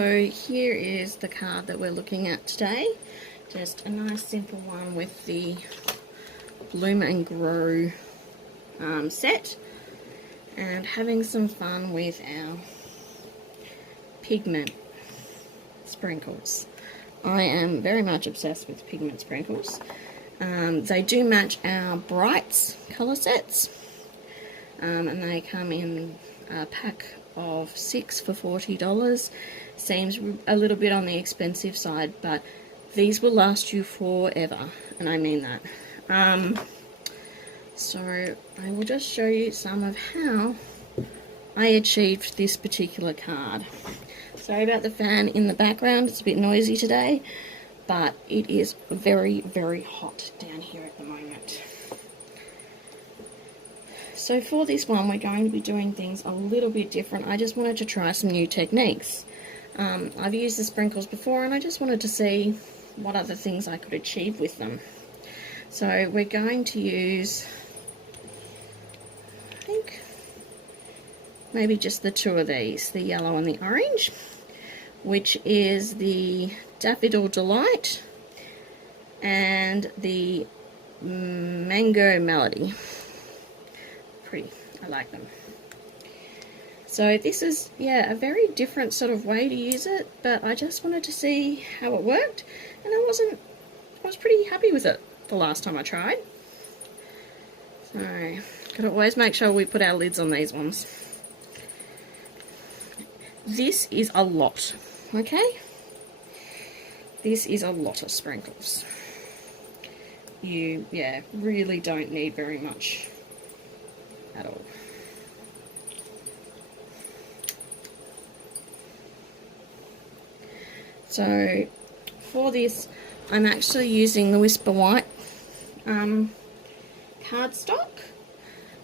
So here is the card that we're looking at today. Just a nice simple one with the Bloom and Grow set, and having some fun with our pigment sprinkles. I am very much obsessed with pigment sprinkles. They do match our Brights colour sets, and they come in a pack of 6 for $40. Seems a little bit on the expensive side, but these will last you forever, and I mean that. So I will just show you some of how I achieved this particular card. Sorry about the fan in the background, it's a bit noisy today, but it is very, very hot down here at the moment. So for this one, we're going to be doing things a little bit different. I just wanted to try some new techniques. I've used the sprinkles before, and I just wanted to see what other things I could achieve with them. So we're going to use, I think, maybe just the two of these, the yellow and the orange, which is the Daffodil Delight and the Mango Melody. Pretty, I like them. So this is, yeah, a very different sort of way to use it, but I just wanted to see how it worked, and I was pretty happy with it the last time I tried. So, gotta always make sure we put our lids on these ones. This is a lot, okay? This is a lot of sprinkles. You, yeah, really don't need very much at all. So for this, I'm actually using the Whisper White cardstock,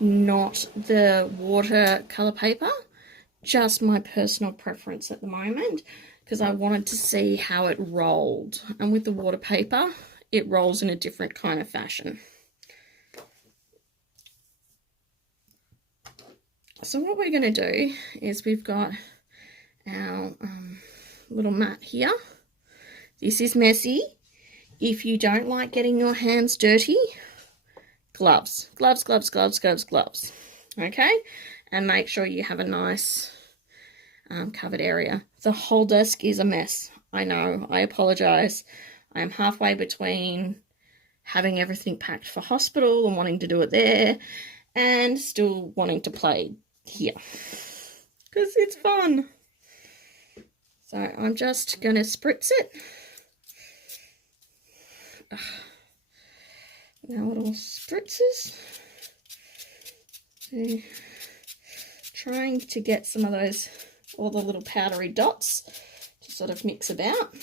not the watercolor paper, just my personal preference at the moment, because I wanted to see how it rolled. And with the water paper, it rolls in a different kind of fashion. So what we're going to do is we've got our little mat here. This is messy. If you don't like getting your hands dirty, gloves. Gloves, gloves, gloves, gloves, gloves. Okay? And make sure you have a nice covered area. The whole desk is a mess. I know. I apologize. I am halfway between having everything packed for hospital and wanting to do it there, and still wanting to play here, because it's fun. So I'm just going to spritz it. Now little spritzes. So, trying to get some of those, all the little powdery dots to sort of mix about.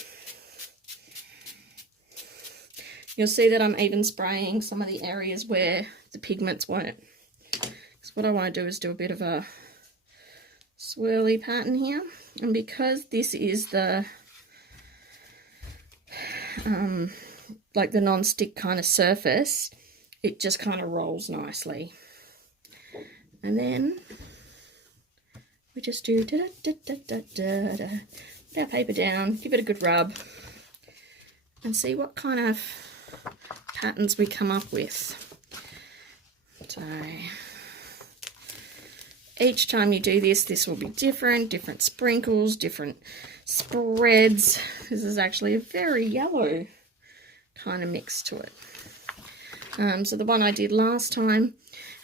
You'll see that I'm even spraying some of the areas where the pigments weren't. Because what I want to do is do a bit of a swirly pattern here. And because this is the like the non-stick kind of surface, it just kind of rolls nicely. And then we just do put our paper down, give it a good rub, and see what kind of patterns we come up with. So each time you do this, this will be different sprinkles, different spreads. This is actually a very yellow kind of mix to it. So the one I did last time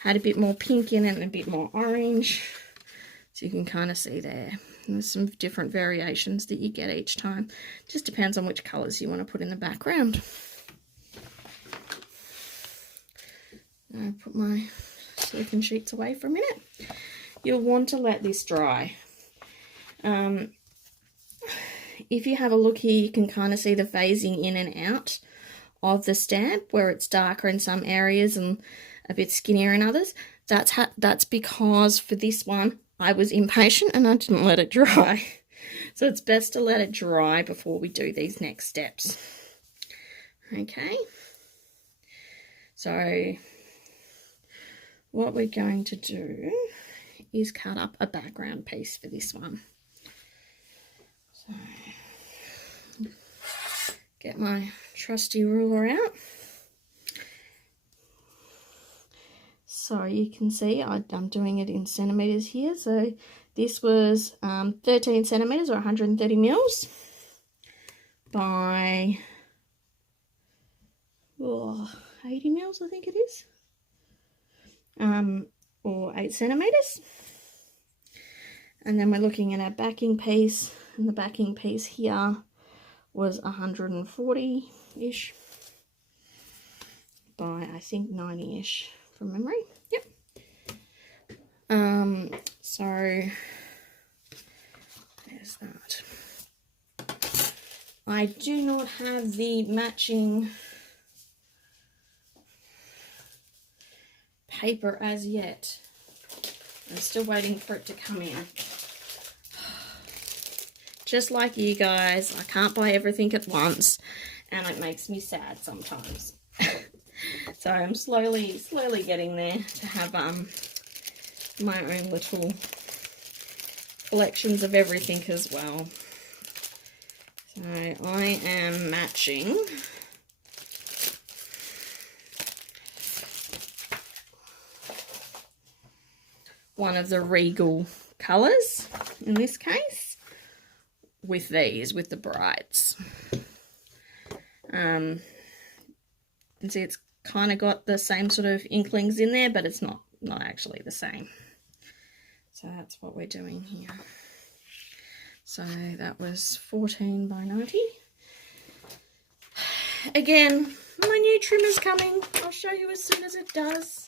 had a bit more pink in it and a bit more orange. So you can kind of see there. And there's some different variations that you get each time. Just depends on which colours you want to put in the background. I'll put my silicone sheets away for a minute. You'll want to let this dry. If you have a look here, you can kind of see the phasing in and out of the stamp, where it's darker in some areas and a bit skinnier in others. That's because for this one, I was impatient and I didn't let it dry. So it's best to let it dry before we do these next steps. Okay. So what we're going to do is cut up a background piece for this one. So So, get my trusty ruler out. So you can see I'm doing it in centimetres here. So this was 13 centimetres or 130 mils by 80 mils, I think it is, or 8 centimetres. And then we're looking at our backing piece, and the backing piece here was 140-ish by, I think, 90-ish from memory. Yep. So there's that. I do not have the matching paper as yet. I'm still waiting for it to come in. Just like you guys, I can't buy everything at once, and it makes me sad sometimes. So I'm slowly getting there to have my own little collections of everything as well. So I am matching one of the Regal colours in this case with these, with the brights. And see, it's kind of got the same sort of inklings in there, but it's not actually the same. So that's what we're doing here. So that was 14 by 90. Again, my new trimmer's coming. I'll show you as soon as it does.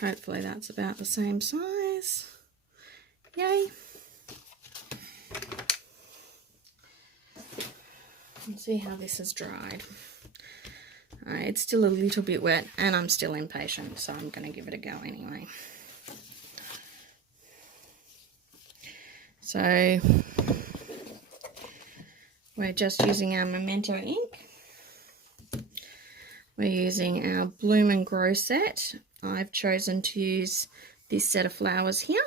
Hopefully that's about the same size. Yay. Let's see how this has dried. It's still a little bit wet and I'm still impatient, so I'm going to give it a go anyway. So we're just using our Memento ink. We're using our Bloom and Grow set. I've chosen to use this set of flowers here.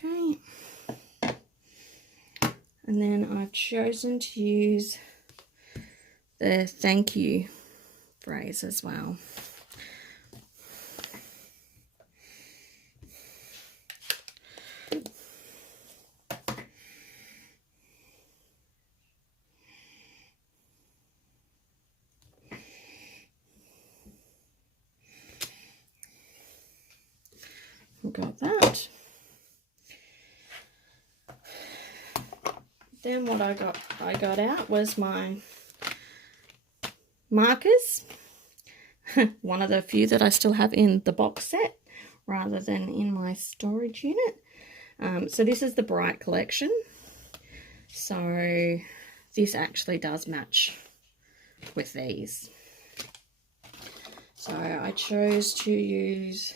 Okay, and then I've chosen to use the thank you phrase as well. We've got that. Then what I got out was my markers. One of the few that I still have in the box set rather than in my storage unit. So this is the Bright collection. So this actually does match with these. So I chose to use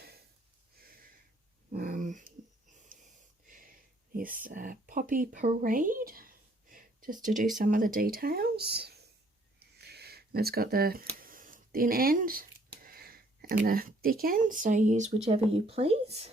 this Poppy Parade just to do some of the details. And it's got the thin end and the thick end, so use whichever you please.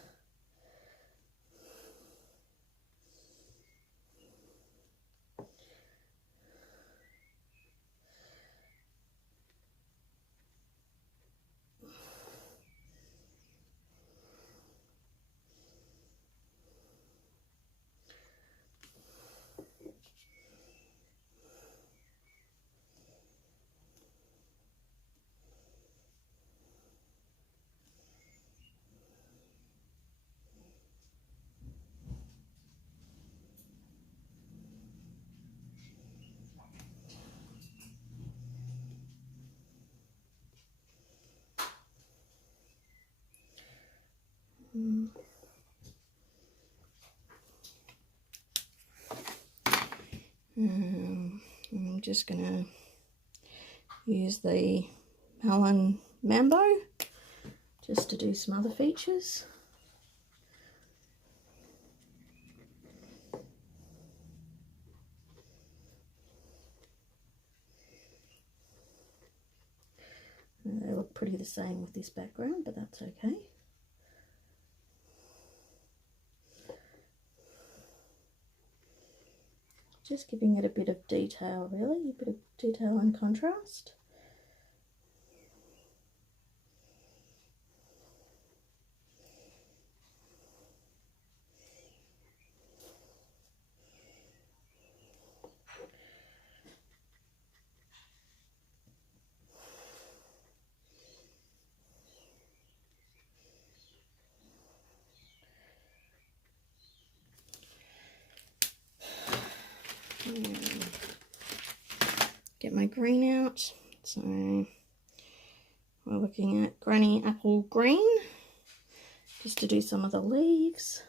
I'm just going to use the melon mambo just to do some other features. They look pretty the same with this background, but that's okay. Just giving it a bit of detail, really, a bit of detail and contrast. Get my green out. So we're looking at Granny Apple Green, just to do some of the leaves.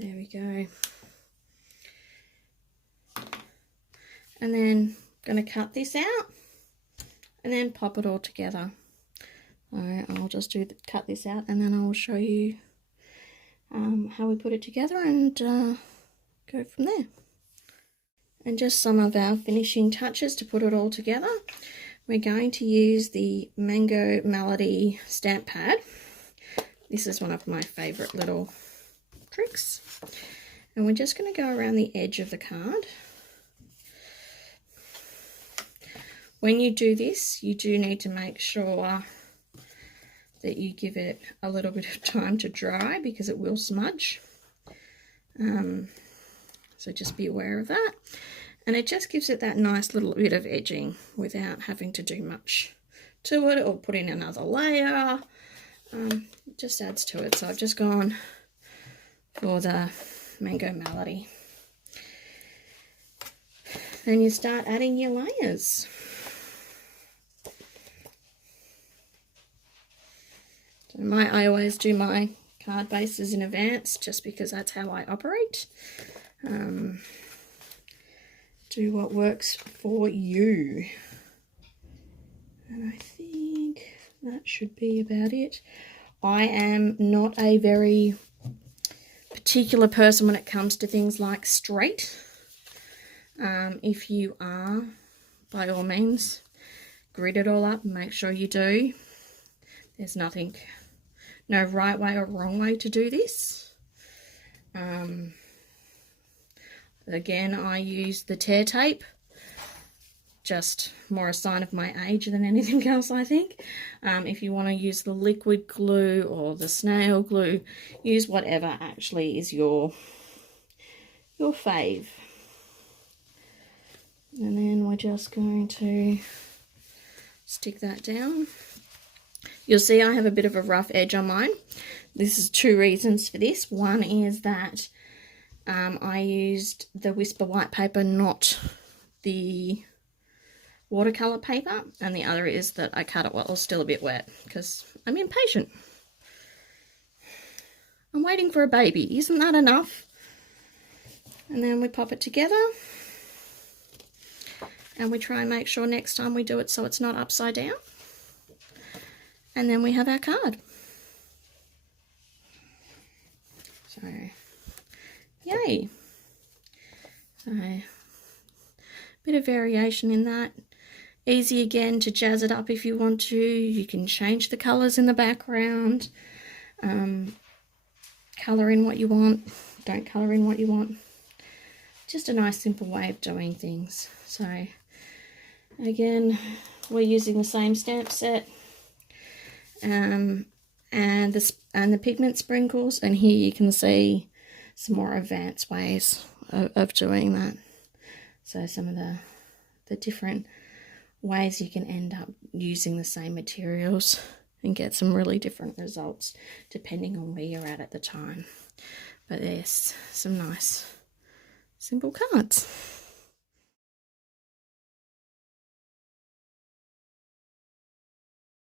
There we go. And then I'm going to cut this out and then pop it all together. So I'll just cut this out and then I'll show you how we put it together and go from there. And just some of our finishing touches to put it all together. We're going to use the Mango Melody stamp pad. This is one of my favourite little tricks. And we're just going to go around the edge of the card. When you do this, you do need to make sure that you give it a little bit of time to dry because it will smudge. So just be aware of that. And it just gives it that nice little bit of edging without having to do much to it or put in another layer. It just adds to it. So I've just gone for the Mango Melody. Then you start adding your layers. So I always do my card bases in advance just because that's how I operate. Do what works for you. And I think that should be about it. I am not a very particular person when it comes to things like straight. If you are, by all means, grid it all up and make sure you do. There's no right way or wrong way to do this. Again, I use the tear tape, just more a sign of my age than anything else, I think. If you want to use the liquid glue or the snail glue, use whatever actually is your fave. And then we're just going to stick that down. You'll see I have a bit of a rough edge on mine. This is two reasons for this. One is that I used the Whisper white paper, not the watercolor paper, and the other is that I cut it while it was still a bit wet because I'm impatient. I'm waiting for a baby. Isn't that enough? And then we pop it together and we try and make sure next time we do it so it's not upside down. And then we have our card. So, yay. So, bit of variation in that. Easy again to jazz it up if you want to. You can change the colours in the background. Colour in what you want. Don't colour in what you want. Just a nice simple way of doing things. So, again, we're using the same stamp set. And this and the pigment sprinkles, and here you can see some more advanced ways of doing that. So some of the different ways you can end up using the same materials and get some really different results depending on where you're at the time. But there's some nice simple cards.